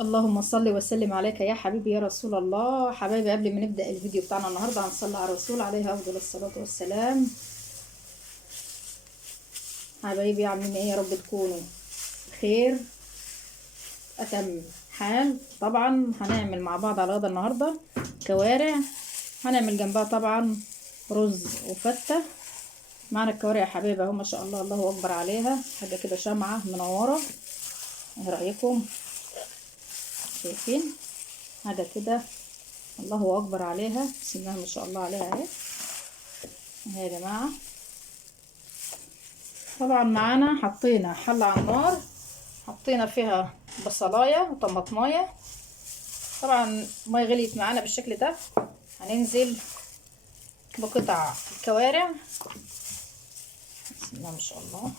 اللهم صل وسلم عليك يا حبيبي يا رسول الله. حبايبي، قبل ما نبدأ الفيديو بتاعنا النهارده هنصلي على الرسول عليه افضل الصلاة والسلام. حبايبي عاملين ايه؟ يا رب تكونوا بخير اتم حال. طبعا هنعمل مع بعض على غدا النهارده كوارع. هنعمل جنبها طبعا رز وفتة. معنا الكوارع يا حبايبي اهو، ما شاء الله، الله اكبر عليها، حاجه كده شمعه منوره. ايه رايكم؟ شايفين حاجه كده؟ الله اكبر عليها، بسم الله ما شاء الله عليها اهي. اهي يا جماعه. طبعا معانا حطينا حله على النار، حطينا فيها بصلايه وطماطمايه. طبعا الميه غليت معانا بالشكل ده. هننزل بقطع الكوارع، بسم الله ما شاء الله.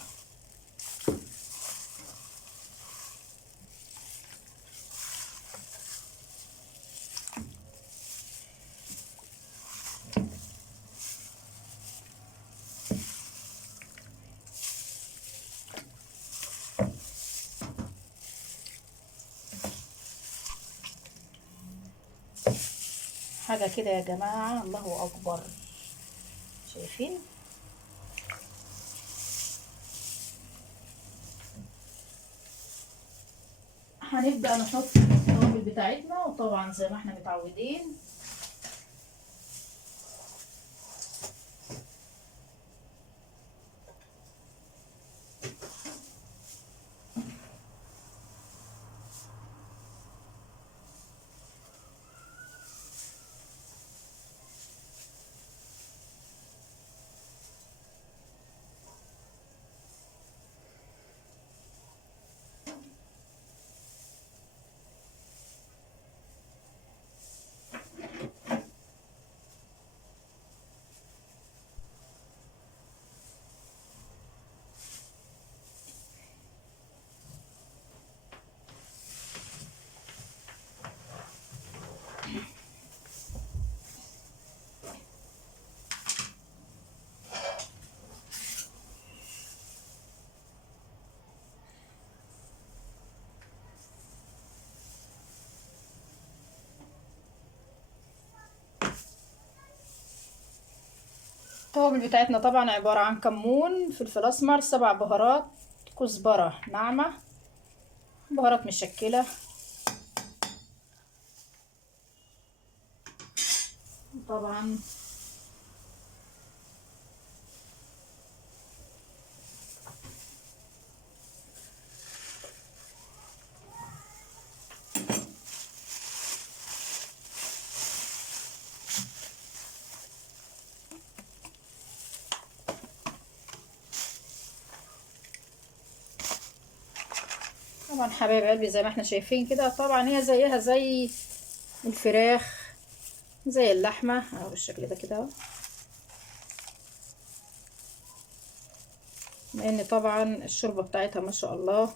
حاجه كده يا جماعه، الله اكبر. شايفين؟ هنبدأ نحط التوابل بتاعتنا، وطبعا زي ما احنا متعودين التوابل بتاعتنا طبعا عبارة عن كمون، فلفل اسمر، 7 بهارات، كزبرة ناعمة، بهارات مشكلة. طبعا طبعا حبايب قلبي زي ما احنا شايفين كده، طبعا هي زيها زي الفراخ، زي اللحمة اهو بالشكل ده كده اهو. لان طبعا الشوربة بتاعتها ما شاء الله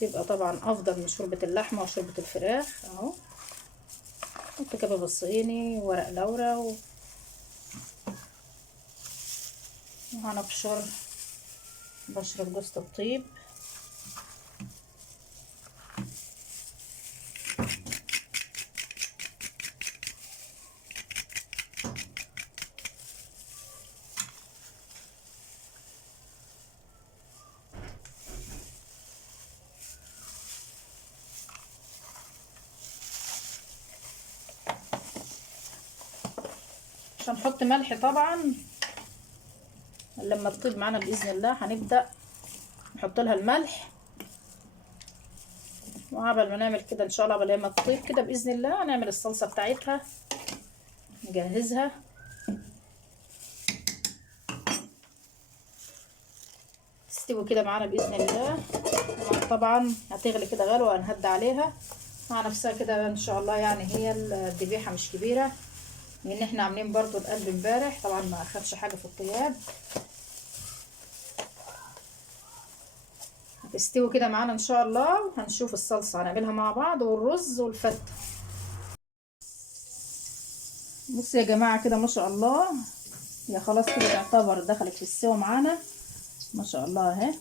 تبقى طبعا افضل من شوربة اللحمة وشوربة الفراخ اهو. حط كباب الصيني، ورق لورا وهنبشر بشرة جوز الطيب. مش هنحط ملح طبعا، لما تطيب معانا باذن الله هنبدا نحط لها الملح. وقبل ما نعمل كده ان شاء الله، قبل ما تطيب كده باذن الله هنعمل الصلصه بتاعتها، نجهزها. تستوي كده معانا باذن الله. طبعا هتغلي كده غلوه، هنهدى عليها مع نفسها كده ان شاء الله. يعني هي الذبيحه مش كبيره، لان احنا عاملين برضو القلب امبارح، طبعا ما اخدش حاجه في الطياب. هتستوي كده معانا ان شاء الله، وهنشوف الصلصه هنعملها مع بعض والرز والفته. بصوا يا جماعه كده ما شاء الله، هي خلاص كده تعتبر دخلت في السوا معانا ما شاء الله اهي.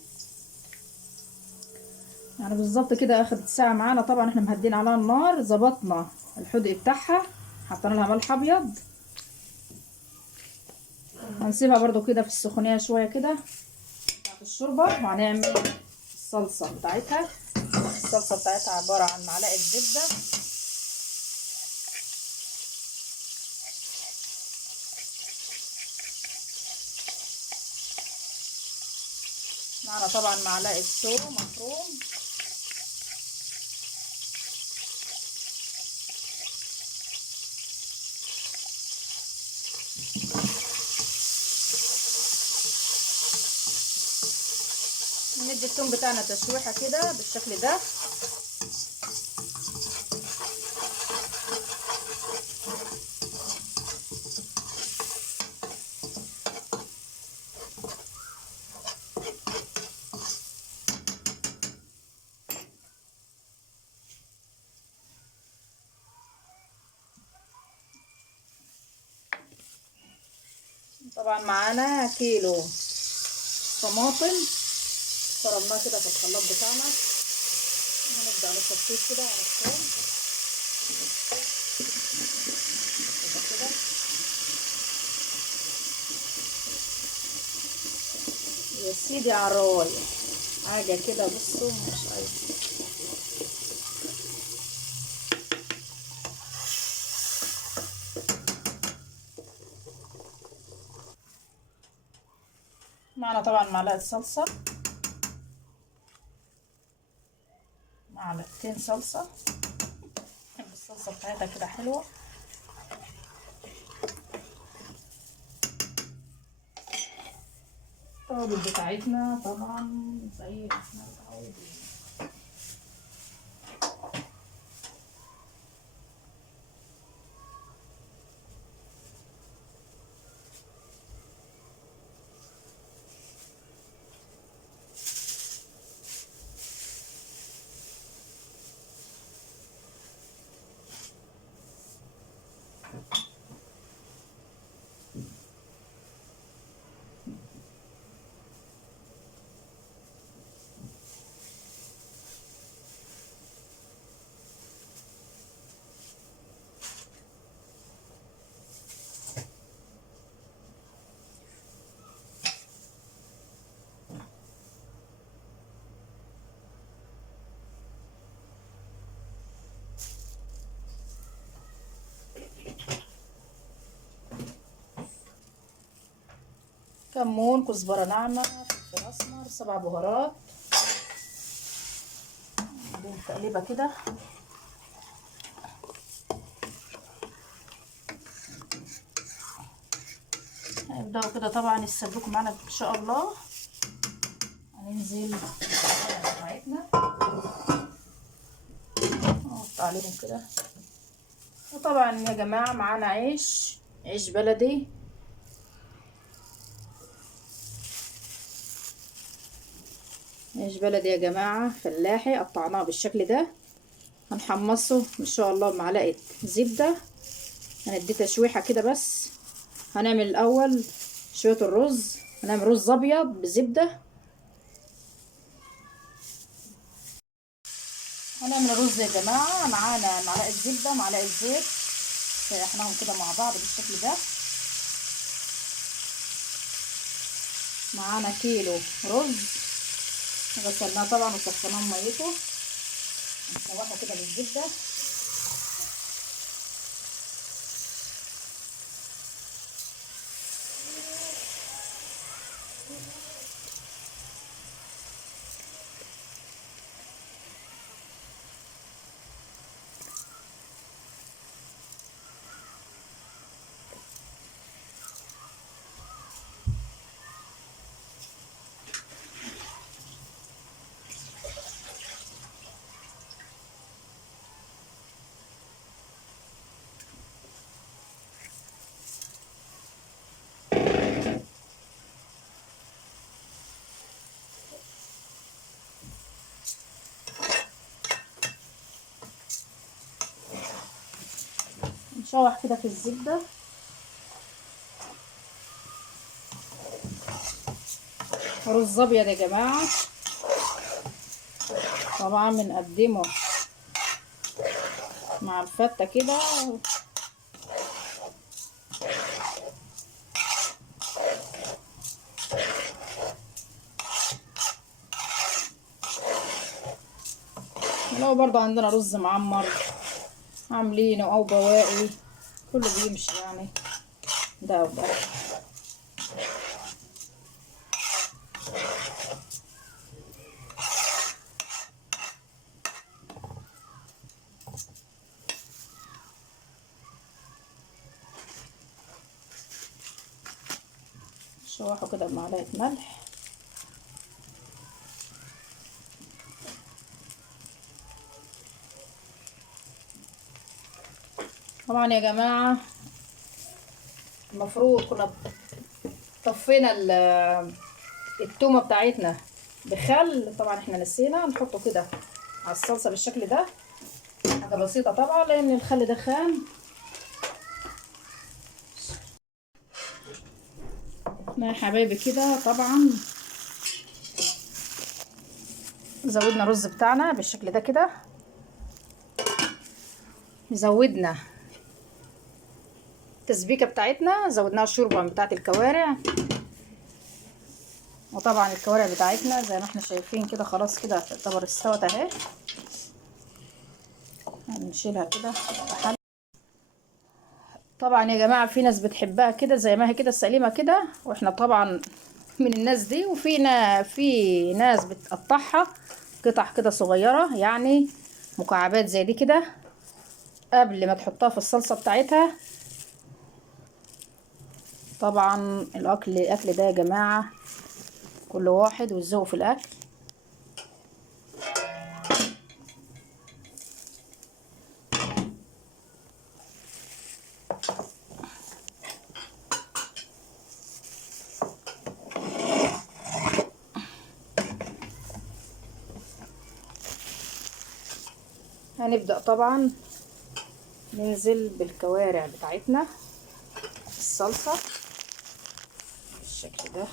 يعني بالظبط كده اخدت ساعة معانا. طبعا احنا مهدين عليها النار، ظبطنا الحدق بتاعها، حطينا لها ملح ابيض. هنسيبها برضو كده في السخونية شوية كده بتاعت الشوربة، وهنعمل الصلصة بتاعتها. الصلصة بتاعتها عبارة عن معلقة زبدة، معنا طبعا معلقة ثوم مفروم، ندي الثوم بتاعنا تشويحة كده بالشكل ده. طبعا معانا كيلو طماطم فرمناها كده في الخلاط بتاعنا. هنبدأ نصفيه كده على الثوم كده. يا سيدي على الرواية حاجة كده، بصوا مش عايزة. معنا طبعا معلقة صلصة، معلقتين صلصة، بحب الصلصة بتاعتها كده حلوة. التوابل بتاعتنا طبعا زي ما احنا متعودين. كمون، كزبرة ناعمة، فلفل اسمر، 7 بهارات. نديهم تقليبة كده. هيبدأوا كده طبعا يتسبكوا معانا ان شاء الله. هننزل بتاعتنا نحط عليهم كده. وطبعا يا جماعة معانا عيش بلدي، عيش بلدي يا جماعة فلاحي، قطعناه بالشكل ده. هنحمصه ان شاء الله بمعلقة زبدة. هنديه تشويحة كده بس. هنعمل الاول شوية الرز، هنعمل رز ابيض بزبدة. هنعمل الرز يا جماعة، معانا معلقة زبدة معلقة زيت، سيحناهم كده مع بعض بالشكل ده. معانا كيلو رز غسلناه طبعا وسخناه ميته، نشوحه كده بالزبدة. نشوح كده في الزبدة. رز ابيض يا جماعة، طبعا بنقدمه مع الفتة كده. لو برضه عندنا رز معمر عاملينه او بواقي كله بيمشي يعني ده وده. شوحه كده بمعلقة ملح. طبعا يا جماعة المفروض كنا طفينا التومة بتاعتنا بخل، طبعا احنا نسينا نحطه كده على الصلصة بالشكل ده. حاجة بسيطة طبعا لان الخل ده خام. يا حبايبي كده طبعا زودنا الرز بتاعنا بالشكل ده كده. زودنا التسبيكه بتاعتنا، زودناها الشوربه بتاعت الكوارع. وطبعا الكوارع بتاعتنا زي ما احنا شايفين كده خلاص كده تعتبر استوت اهي. هنشيلها كده. طبعا يا جماعه في ناس بتحبها كده زي ما هي كده سليمه كده، واحنا طبعا من الناس دي. في ناس بتقطعها قطع كده صغيره، يعني مكعبات زي دي كده قبل ما تحطها في الصلصه بتاعتها. طبعا الاكل ده يا جماعه كل واحد وذوقه في الاكل. هنبدأ طبعا ننزل بالكوارع بتاعتنا في الصلصة بالشكل ده.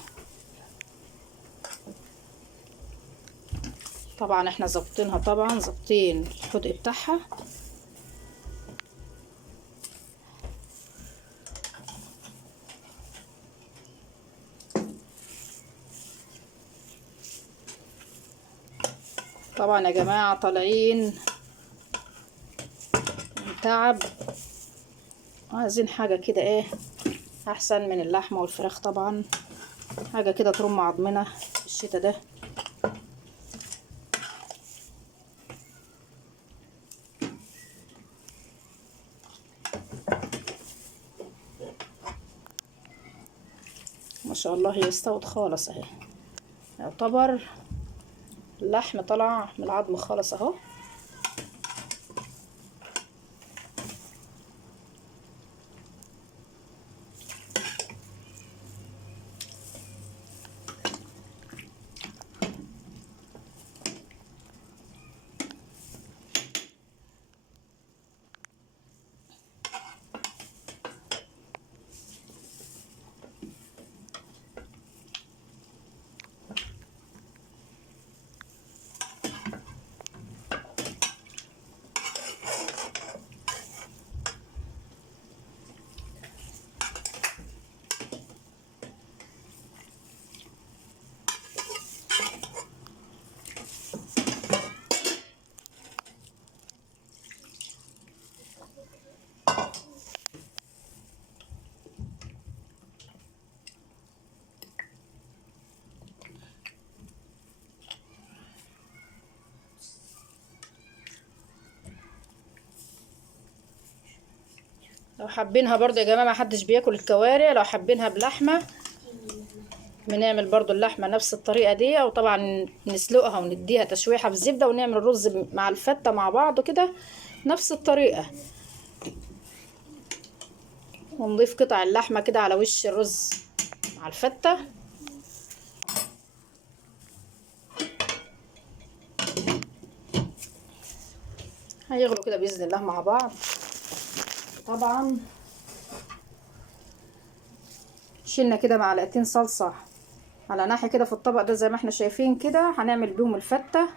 طبعا احنا ظابطينها، طبعا ظابطين الحدق بتاعها. طبعا يا جماعة طالعين من تعب، عايزين حاجة كده ايه احسن من اللحمة والفراخ. طبعا حاجة كده ترم عظمنا في الشتا ده. ما شاء الله هي استوت خالص اهي، يعتبر اللحم طلع من العظم خالص اهو. لو حابينها برضو يا جماعة، ما حدش بياكل الكوارع، لو حابينها بلحمة بنعمل برضو اللحمة نفس الطريقة دي. وطبعا نسلقها ونديها تشويحة في الزبدة ونعمل الرز مع الفتة مع بعض كده نفس الطريقة. ونضيف قطع اللحمة كده على وش الرز مع الفتة. هيغلوا كده بإذن الله مع بعض. طبعا شلنا كده معلقتين صلصة على ناحية كده في الطبق ده زي ما احنا شايفين كده. هنعمل بيهم الفتة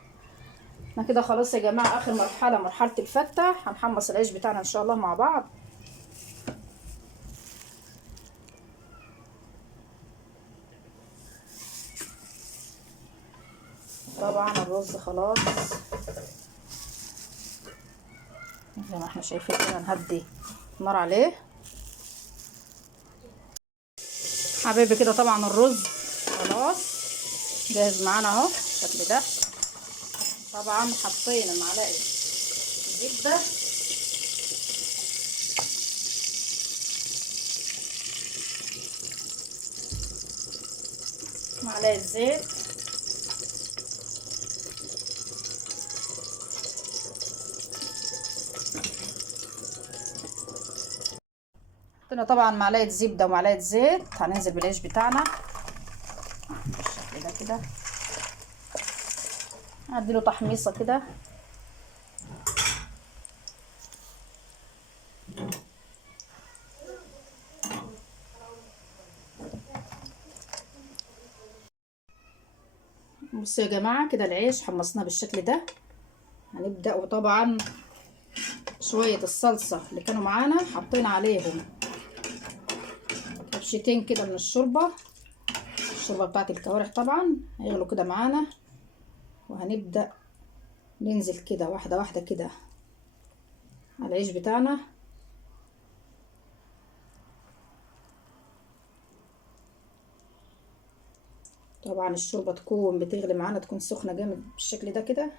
احنا كده خلاص يا جماعه، اخر مرحله مرحله الفته. هنحمص العيش بتاعنا ان شاء الله مع بعض. طبعا الرز خلاص زي ما احنا شايفين كده، نهدي النار عليه حبايبي كده. طبعا الرز خلاص جاهز معانا اهو بالشكل ده. طبعا حطينا معلقه زبده، معلقه زيت، حطينا طبعا معلقه زبده ومعلقه زيت. هننزل بالعيش بتاعنا بالشكل ده كده، هديله تحميصه كده. بصوا يا جماعه كده العيش حمصناه بالشكل ده. هنبدا، وطبعا شويه الصلصه اللي كانوا معانا حطينا عليهم كبشتين كده من الشوربه بتاعت الكوارع. طبعا هيغلوا كده معانا، وهنبدا ننزل كده واحده واحده كده على العيش بتاعنا. طبعا الشوربه تكون بتغلي معانا، تكون سخنه جامد بالشكل ده كده.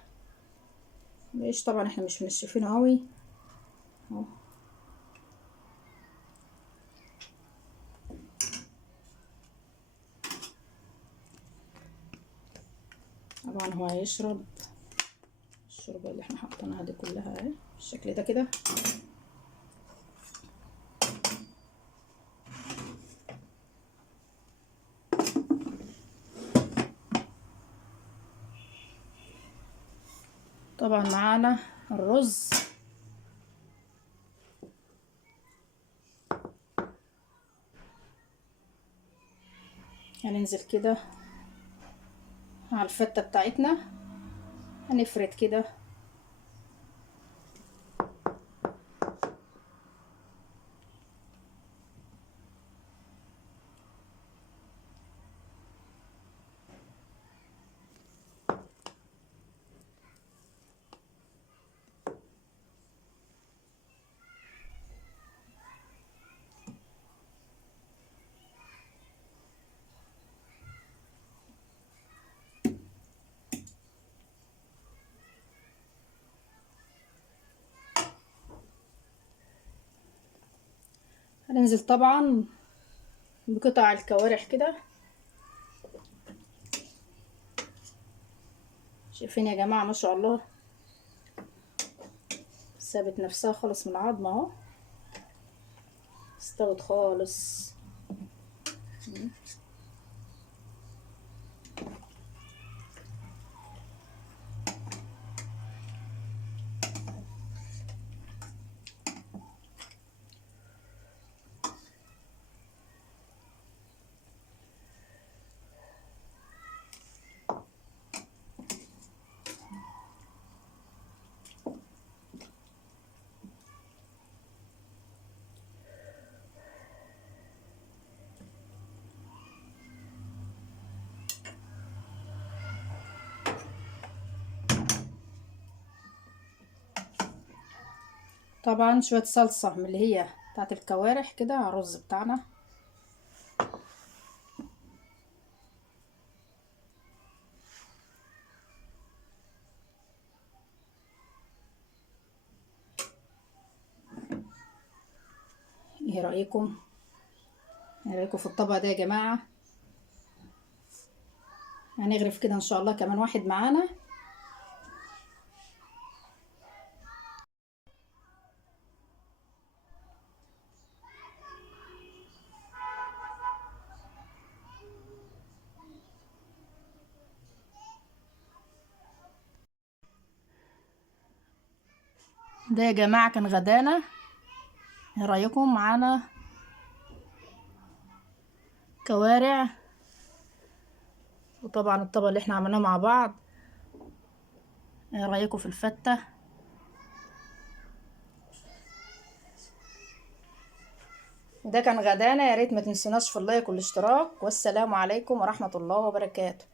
العيش طبعا احنا مش منشفينه قوي اهو. طبعا هو هيشرب الشوربه اللي احنا حطيناها دي كلها اهي بالشكل ده كده. طبعا معانا الرز، هننزل كده على الفتة بتاعتنا، هنفرد كده. هننزل طبعا بقطع الكوارع كده. شايفين يا جماعة ما شاء الله سابت نفسها خالص من العظمة اهو، استوت خالص. طبعا شوية صلصة من اللي هي بتاعت الكوارع كده على الرز بتاعنا. ايه رأيكم؟ ايه رأيكم في الطبق ده يا جماعة؟ هنغرف كده ان شاء الله كمان واحد معانا. ده يا جماعة كان غدانا. ايه رأيكم؟ معانا كوارع، وطبعا الطبق اللي احنا عملناه مع بعض ايه رايكم في الفته؟ ده كان غدانا، يا ريت ما تنسوناش في اللايك والاشتراك، والسلام عليكم ورحمه الله وبركاته.